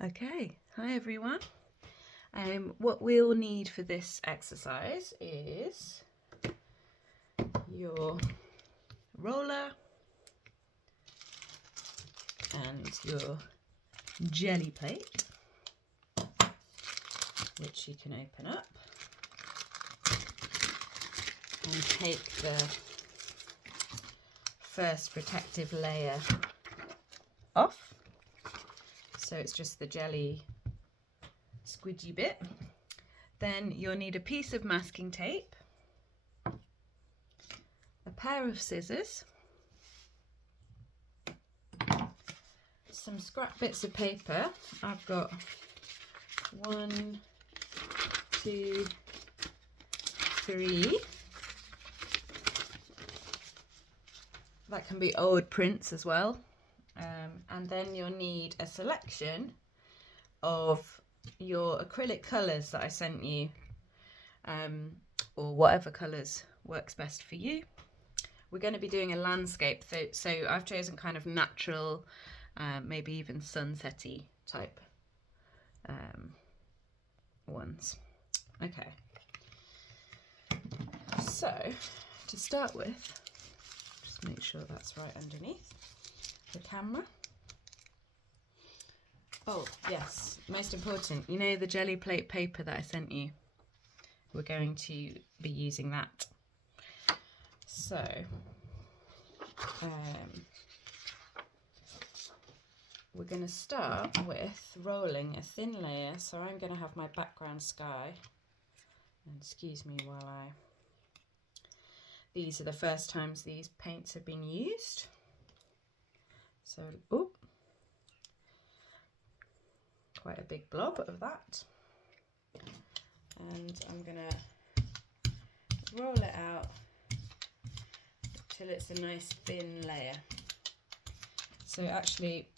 Okay, hi everyone. What we'll need for this exercise is your roller and your jelly plate, which you can open up and take the first protective layer off. So it's just the jelly squidgy bit. Then you'll need a piece of masking tape, a pair of scissors, some scrap bits of paper. I've got 1, 2, 3. That can be old prints as well. And then you'll need a selection of your acrylic colours that I sent you, or whatever colours works best for you. We're going to be doing a landscape, so I've chosen kind of natural, maybe even sunsetty type ones. Okay, so to start with, just make sure that's right underneath the camera. Oh yes, most important, you know the jelly plate paper that I sent you? We're going to be using that. So we're going to start with rolling a thin layer. So I'm going to have my background sky, and excuse me while these are the first times these paints have been used. So, quite a big blob of that. And I'm going to roll it out till it's a nice thin layer. So actually,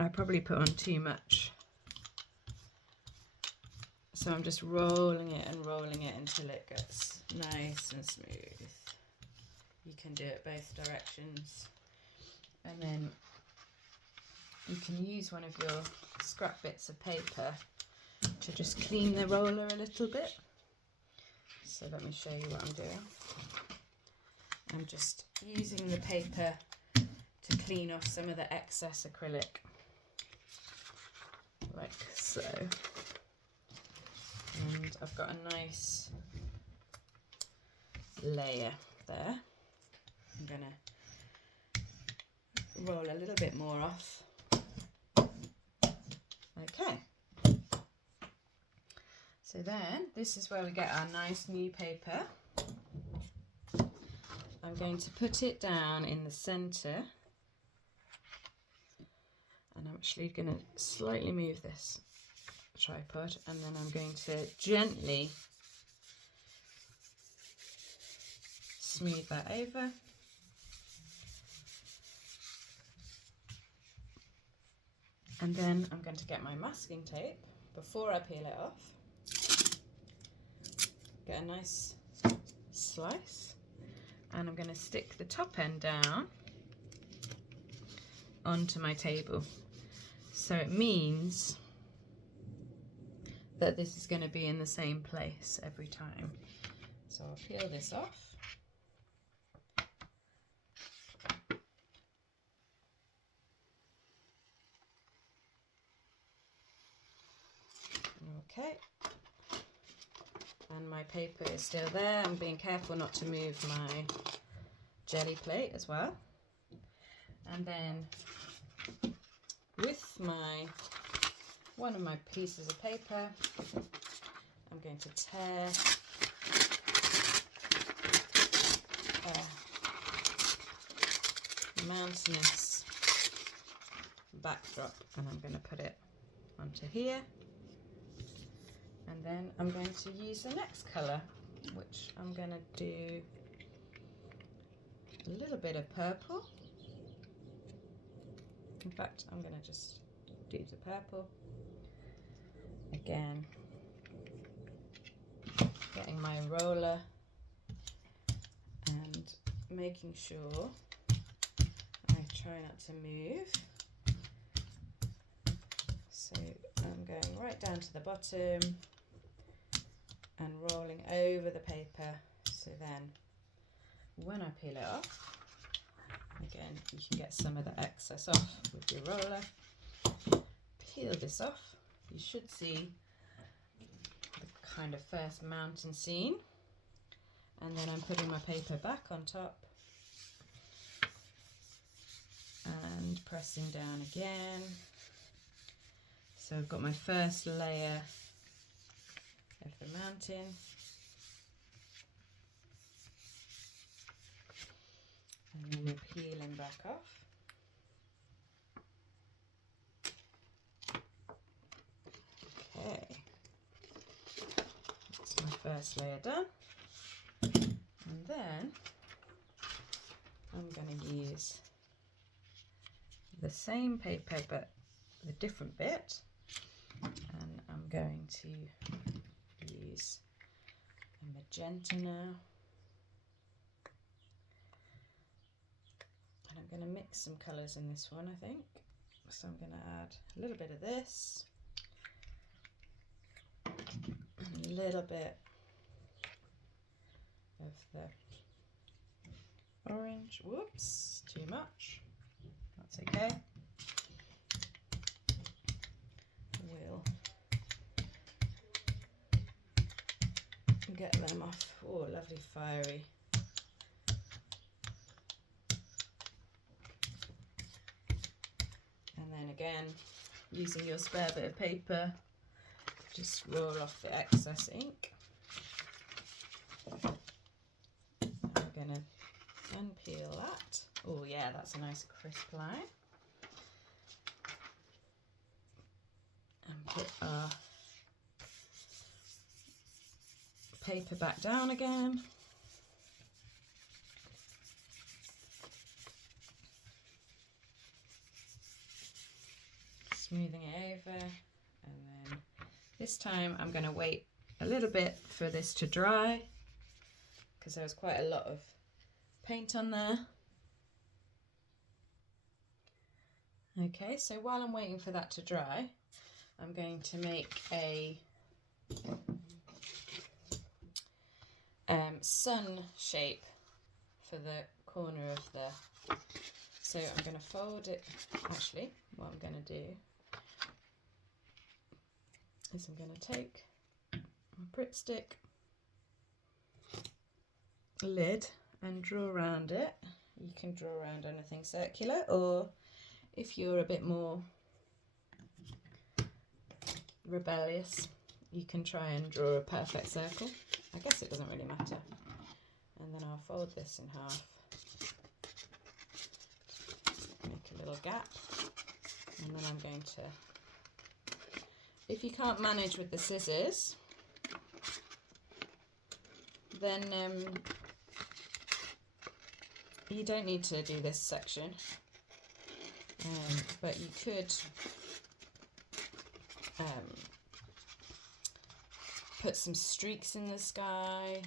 I probably put on too much. So I'm just rolling it until it gets nice and smooth. You can do it both directions. And then you can use one of your scrap bits of paper to just clean the roller a little bit. So let me show you what I'm doing. I'm just using the paper to clean off some of the excess acrylic, like so. And I've got a nice layer there. I'm going to roll a little bit more off. Okay. So then, this is where we get our nice new paper. I'm going to put it down in the centre. And I'm actually going to slightly move this tripod, and then I'm going to gently smooth that over. And then I'm going to get my masking tape before I peel it off. Get a nice slice, and I'm going to stick the top end down onto my table. So it means that this is going to be in the same place every time. So I'll peel this off. Okay. And my paper is still there. I'm being careful not to move my jelly plate as well. And then with one of my pieces of paper, I'm going to tear a mountainous backdrop, and I'm going to put it onto here. And then I'm going to use the next colour, which I'm going to do a little bit of purple. In fact, I'm going to just do the purple. Again, getting my roller and making sure I try not to move. So I'm going right down to the bottom and rolling over the paper, so then when I peel it off, again you can get some of the excess off with your roller. Peel this off, you should see the kind of first mountain scene, and then I'm putting my paper back on top and pressing down again. So I've got my first layer of the mountain, and then we're peeling back off. Okay, that's my first layer done, and then I'm going to use the same paper but the different bit, and I'm going to use a magenta now, and I'm going to mix some colours in this one, I think. So I'm going to add a little bit of this, and a little bit of the orange. Whoops, too much. That's okay. We'll get them off. Oh, lovely fiery. And then again, using your spare bit of paper, just roll off the excess ink. I'm going to unpeel that. Oh yeah, that's a nice crisp line. And put our paper back down again. Smoothing it over, and then this time I'm going to wait a little bit for this to dry because there was quite a lot of paint on there. Okay, so while I'm waiting for that to dry, I'm going to make a sun shape for the corner of the, so I'm going to fold it. Actually, what I'm going to do is I'm going to take my Pritt stick lid and draw around it. You can draw around anything circular, or if you're a bit more rebellious, you can try and draw a perfect circle. I guess it doesn't really matter. And then I'll fold this in half, make a little gap, and then I'm going to, if you can't manage with the scissors, then you don't need to do this section, but you could put some streaks in the sky,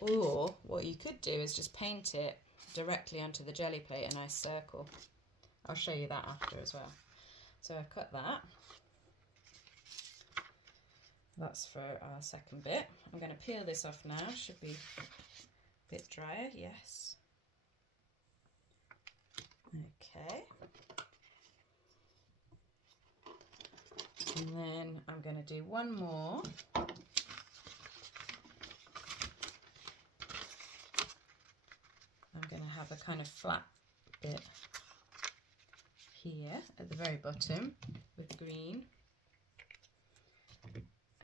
or what you could do is just paint it directly onto the jelly plate, a nice circle. I'll show you that after as well. So I've cut that. That's for our second bit. I'm going to peel this off now. Should be a bit drier, yes. Okay. And then I'm going to do one more. I'm going to have a kind of flat bit here at the very bottom with green.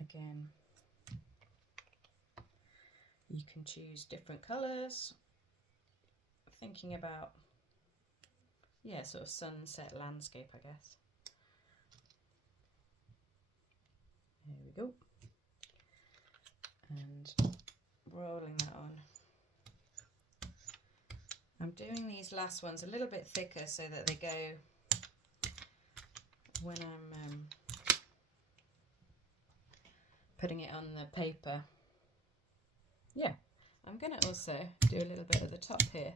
Again, you can choose different colours, thinking about, yeah, sort of sunset landscape, I guess. There we go. And rolling that on. I'm doing these last ones a little bit thicker so that they go when I'm putting it on the paper. Yeah, I'm going to also do a little bit at the top here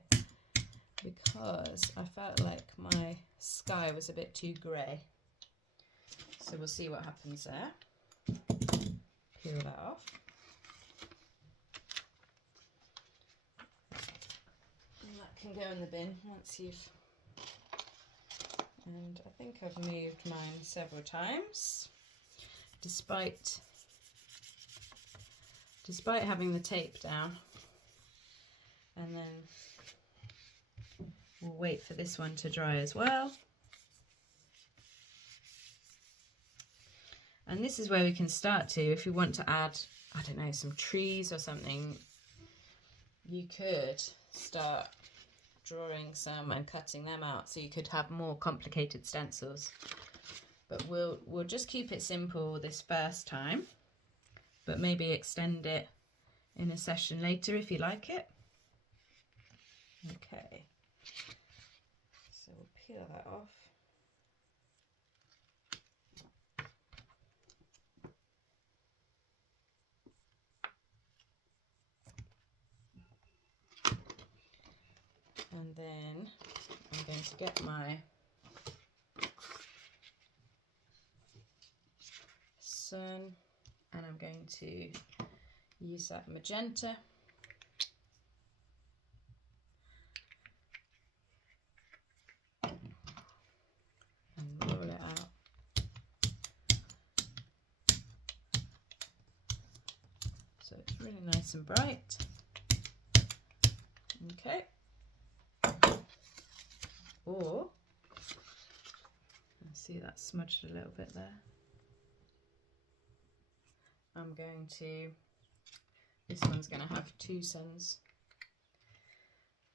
because I felt like my sky was a bit too grey. So we'll see what happens there. Peel that off. And that can go in the bin once you've... And I think I've moved mine several times, despite having the tape down. And then we'll wait for this one to dry as well. And this is where we can start to, if you want to add, I don't know, some trees or something, you could start drawing some and cutting them out, so you could have more complicated stencils. But we'll just keep it simple this first time, but maybe extend it in a session later if you like it. Okay, so we'll peel that off. And then I'm going to get my sun, and I'm going to use that magenta. And roll it out. So it's really nice and bright. Okay. Or, I see that smudged a little bit there. I'm going to, this one's going to have two suns.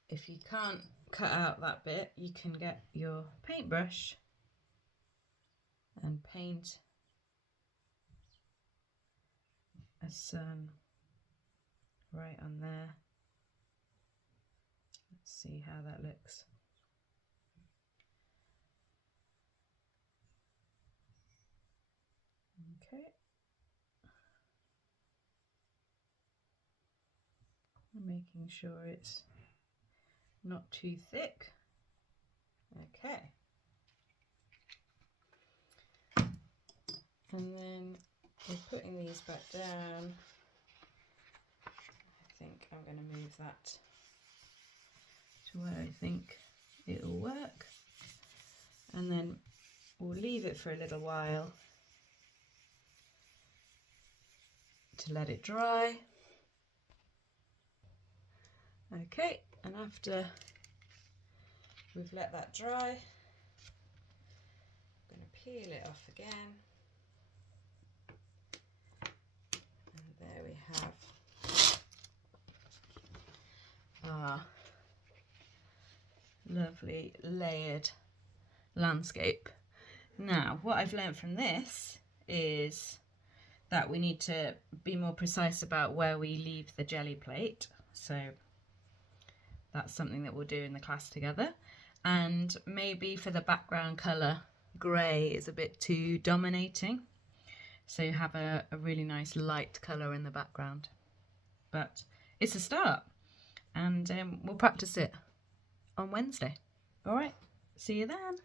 If you can't cut out that bit, you can get your paintbrush and paint a sun right on there. Let's see how that looks. Okay. I'm making sure it's not too thick. Okay. And then we're putting these back down. I think I'm going to move that to where I think it'll work. And then we'll leave it for a little while to let it dry. Okay, and after we've let that dry, I'm going to peel it off again. And there we have our lovely layered landscape. Now, what I've learned from this is that we need to be more precise about where we leave the jelly plate. So that's something that we'll do in the class together. And maybe for the background colour, grey is a bit too dominating. So you have a really nice light colour in the background. But it's a start, and we'll practice it on Wednesday. All right, see you then.